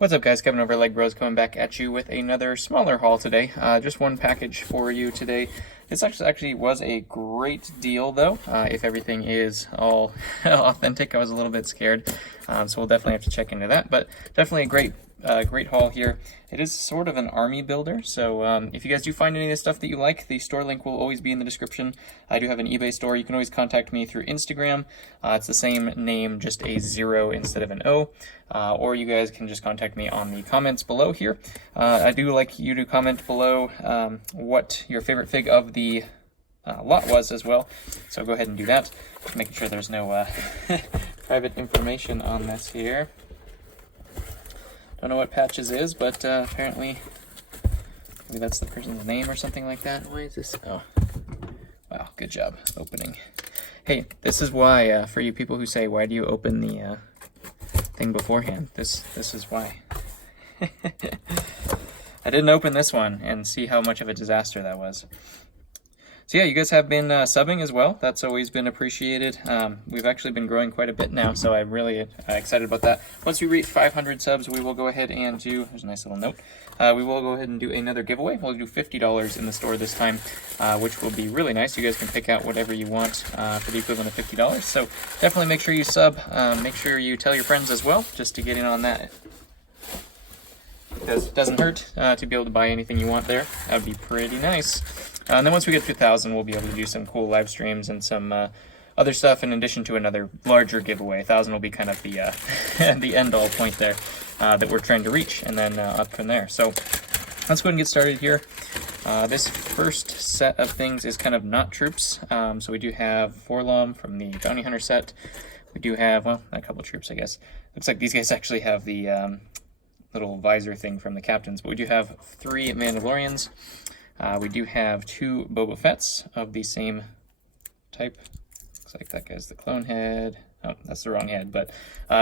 What's up, guys? Kevin over at LEGbrOs coming back at you with another smaller haul today. Just one package for you today. This actually was a great deal, though. If everything is all authentic, I was a little bit scared, so we'll definitely have to check into that. But definitely a great haul here. It is sort of an army builder, so if you guys do find any of the stuff that you like, the store link will always be in the description. I do have an eBay store. You can always contact me through Instagram. It's the same name, just a 0 instead of an O. Or you guys can just contact me on the comments below here. I do like you to comment below what your favorite fig of the lot was as well. So go ahead and do that. Just making sure there's no private information on this here. Don't know what Patches is, but apparently maybe that's the person's name or something like that. Why is this? Oh, wow, good job opening. Hey, this is why, for you people who say, why do you open the thing beforehand? This is why. I didn't open this one and see how much of a disaster that was. So yeah, you guys have been subbing as well. That's always been appreciated. We've actually been growing quite a bit now, so I'm really excited about that. Once we reach 500 subs, we will go ahead and do, there's a nice little note, we will go ahead and do another giveaway. We'll do $50 in the store this time, which will be really nice. You guys can pick out whatever you want for the equivalent of $50. So definitely make sure you sub. Make sure you tell your friends as well, just to get in on that. Because it doesn't hurt to be able to buy anything you want there. That would be pretty nice. And then once we get to 1,000, we'll be able to do some cool live streams and some other stuff in addition to another larger giveaway. 1,000 will be kind of the the end-all point there that we're trying to reach, and then up from there. So let's go ahead and get started here. This first set of things is kind of not troops. So we do have Forlom from the Bounty Hunter set. We do have, well, a couple troops, I guess. Looks like these guys actually have the little visor thing from the captains, but we do have 3 Mandalorians. We do have 2 Boba Fetts of the same type. Looks like that guy's the clone head. Oh, that's the wrong head, but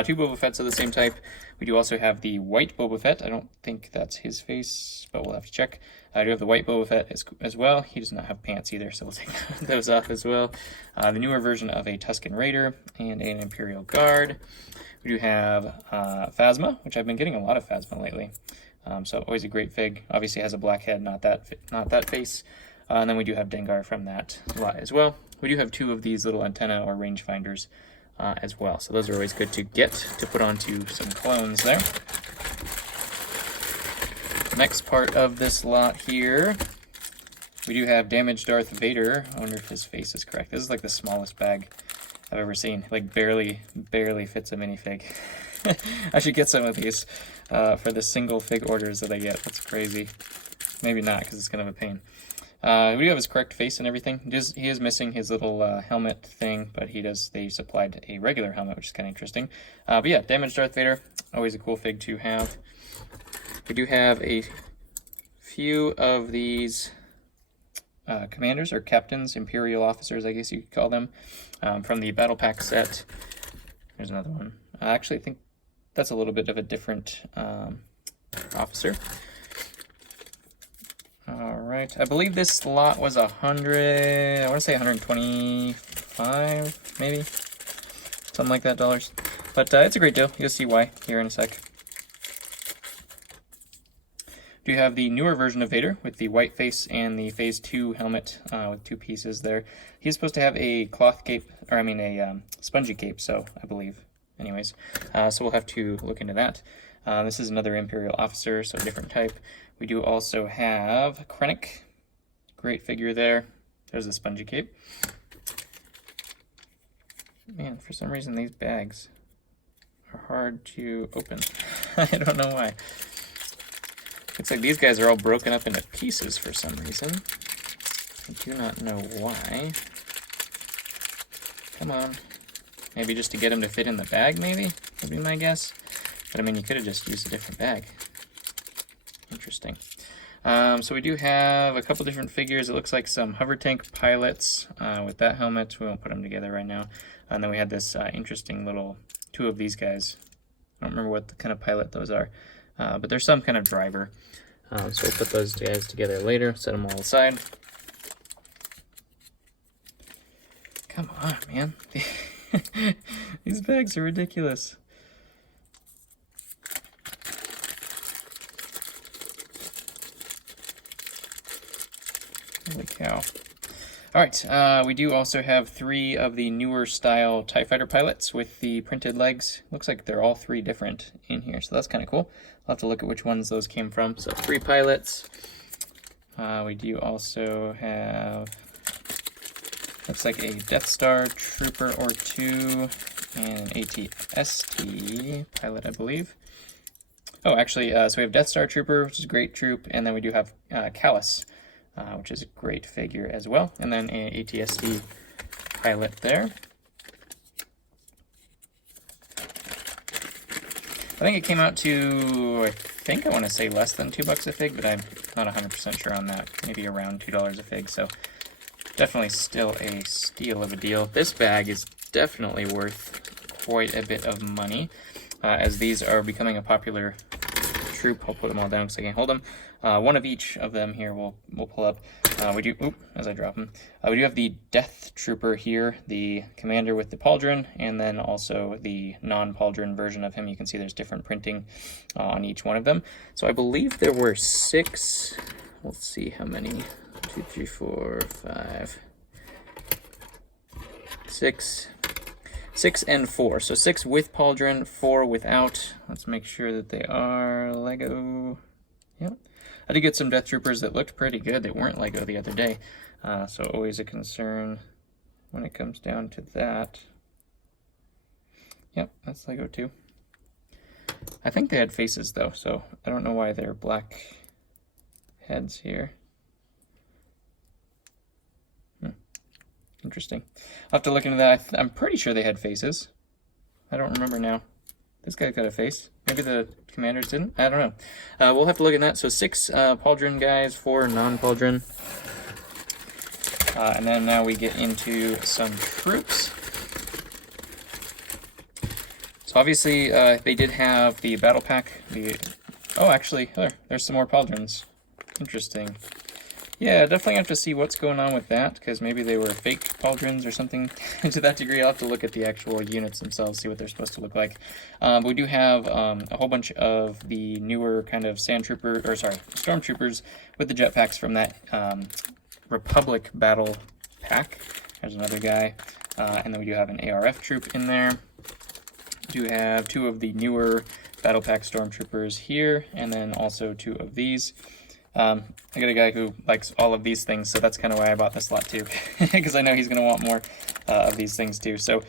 2 Boba Fetts of the same type. We do also have the white Boba Fett. I don't think that's his face, but we'll have to check. I do have the white Boba Fett as well. He does not have pants either, so we'll take those off as well. The newer version of a Tusken Raider and an Imperial Guard. We do have Phasma, which I've been getting a lot of Phasma lately. So always a great fig. Obviously has a black head, not that face. And then we do have Dengar from that lot as well. We do have 2 of these little antenna or rangefinders as well. So those are always good to get to put onto some clones there. Next part of this lot here, we do have Damaged Darth Vader. I wonder if his face is correct. This is like the smallest bag I've ever seen. Like barely fits a minifig. I should get some of these for the single fig orders that I get. That's crazy. Maybe not, because it's kind of a pain. We do have his correct face and everything. He is missing his little helmet thing, but they supplied a regular helmet, which is kind of interesting. But yeah, Damaged Darth Vader, always a cool fig to have. We do have a few of these commanders or captains, imperial officers, I guess you could call them, from the Battle Pack set. There's another one. I actually think that's a little bit of a different officer. All right, I believe this lot was 100, I want to say 125, maybe, something like that, dollars. But it's a great deal. You'll see why here in a sec. Do have the newer version of Vader with the white face and the Phase 2 helmet with 2 pieces there. He's supposed to have a cloth cape, or I mean a spongy cape, so I believe. Anyways, so we'll have to look into that. This is another Imperial officer, so different type. We do also have Krennic. Great figure there. There's a spongy cape. Man, for some reason these bags are hard to open. I don't know why. Looks like these guys are all broken up into pieces for some reason. I do not know why. Come on. Maybe just to get them to fit in the bag, maybe? Would be my guess. But I mean, you could have just used a different bag. Interesting. So we do have a couple different figures. It looks like some hover tank pilots with that helmet. We won't put them together right now. And then we had this interesting little 2 of these guys. I don't remember what the kind of pilot those are. But there's some kind of driver. So we'll put those guys together later. Set them all aside. Come on, man. These bags are ridiculous. Holy cow. All right, we do also have 3 of the newer style TIE Fighter pilots with the printed legs. Looks like they're all 3 different in here, so that's kind of cool. I'll have to look at which ones those came from. So 3 pilots. We do also have, looks like a Death Star Trooper or 2 and an AT-ST pilot, I believe. Oh, actually, so we have Death Star Trooper, which is a great troop, and then we do have Callus, which is a great figure as well, and then an AT-ST pilot there. I think it came out to, I want to say less than $2 a fig, but I'm not 100% sure on that. Maybe around $2 a fig, so definitely still a steal of a deal. This bag is definitely worth quite a bit of money, as these are becoming a popular troop. I'll put them all down because I can't hold them. One of each of them here we'll pull up. We do, as I drop them, we do have the Death Trooper here, the commander with the pauldron, and then also the non-pauldron version of him. You can see there's different printing on each one of them. So I believe there were 6, let's see how many, 2, 3, 4, 5, 6 and 4. So 6 with pauldron, 4 without. Let's make sure that they are Lego. Yep. I did get some Death Troopers that looked pretty good. They weren't Lego the other day. So always a concern when it comes down to that. Yep, that's Lego too. I think they had faces though, so I don't know why they're black heads here. Interesting. I'll have to look into that. I'm pretty sure they had faces. I don't remember now. This guy got a face. Maybe the commanders didn't? I don't know. We'll have to look at that. So 6 pauldron guys, 4 non-pauldron. And then now we get into some troops. So obviously they did have the battle pack. Oh, actually, there's some more pauldrons. Interesting. Yeah, definitely have to see what's going on with that, because maybe they were fake pauldrons or something to that degree. I'll have to look at the actual units themselves, see what they're supposed to look like. We do have a whole bunch of the newer kind of stormtroopers with the jetpacks from that Republic battle pack. There's another guy. And then we do have an ARF troop in there. We do have 2 of the newer battle pack stormtroopers here, and then also 2 of these. I got a guy who likes all of these things, so that's kind of why I bought this lot too, because I know he's going to want more of these things too. So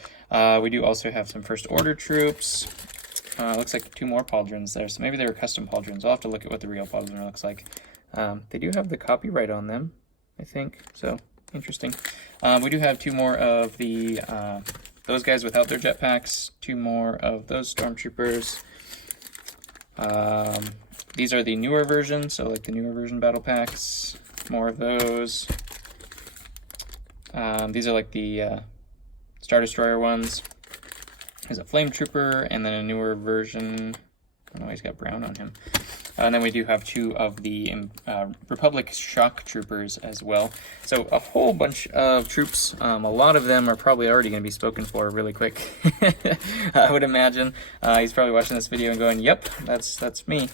we do also have some First Order troops. Looks like 2 more pauldrons there, so maybe they were custom pauldrons. I'll have to look at what the real pauldron looks like. They do have the copyright on them, I think, so interesting. We do have 2 more of the those guys without their jetpacks, 2 more of those stormtroopers. These are the newer versions, so like the newer version battle packs, more of those. These are like the Star Destroyer ones. There's a Flame Trooper, and then a newer version. I don't know, he's got brown on him. And then we do have 2 of the Republic Shock Troopers as well. So a whole bunch of troops. A lot of them are probably already going to be spoken for really quick. I would imagine. He's probably watching this video and going, yep, that's me.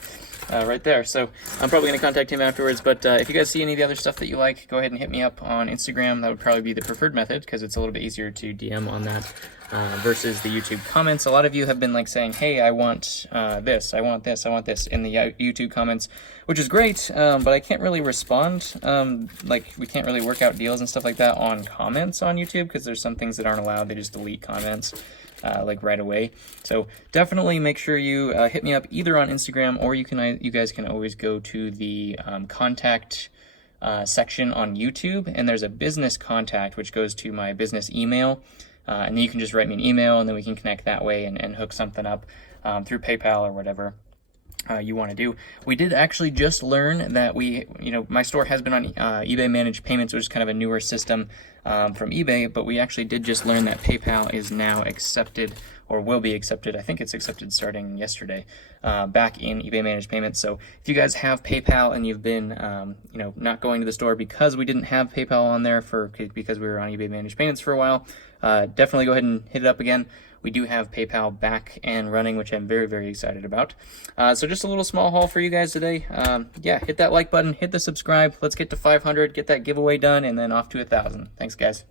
Right there. So I'm probably going to contact him afterwards, but if you guys see any of the other stuff that you like, go ahead and hit me up on Instagram. That would probably be the preferred method, because it's a little bit easier to DM on that versus the YouTube comments. A lot of you have been like saying, hey, I want this, I want this, I want this in the YouTube comments, which is great, but I can't really respond. Like, we can't really work out deals and stuff like that on comments on YouTube, because there's some things that aren't allowed. They just delete comments. Like right away. So definitely make sure you hit me up either on Instagram, or you guys can always go to the contact section on YouTube, and there's a business contact which goes to my business email, and then you can just write me an email, and then we can connect that way and hook something up through PayPal or whatever you want to do. We did actually just learn that my store has been on eBay Managed Payments, which is kind of a newer system from eBay, but we actually did just learn that PayPal is now accepted or will be accepted. I think it's accepted starting yesterday, back in eBay Managed Payments. So if you guys have PayPal and you've been, not going to the store because we didn't have PayPal on there because we were on eBay Managed Payments for a while, definitely go ahead and hit it up again. We do have PayPal back and running, which I'm very, very excited about. So just a little small haul for you guys today. Yeah, hit that like button, hit the subscribe. Let's get to 500, get that giveaway done, and then off to 1,000. Thanks, guys.